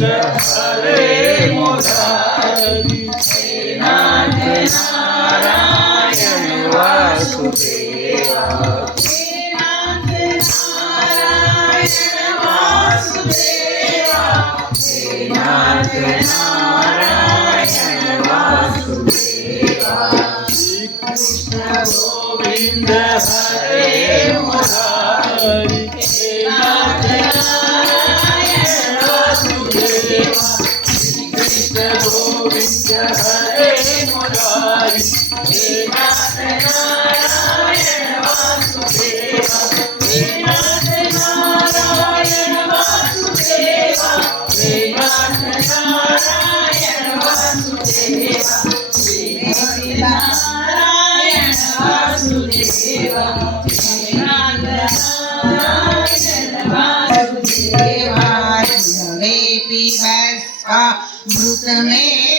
हरे मुरारी हे नाथ नारायण वासुदेवा हे नाथ नारायण वासुदेवा हे नाथ नारायण वासुदेवा श्री कृष्ण गोविंद हरे मुरारी हे नाथ नारायण वासुदेवा श्री कृष्ण गोविंद हरे मुरारी हे नाथ नारायण वासुदेवा हे नाथ नारायण वासुदेवा हे नाथ नारायण वासुदेवा श्री नारायण वासुदेवा हे नाथ नारायण वासुदेवा भवे पिबस्व मृत में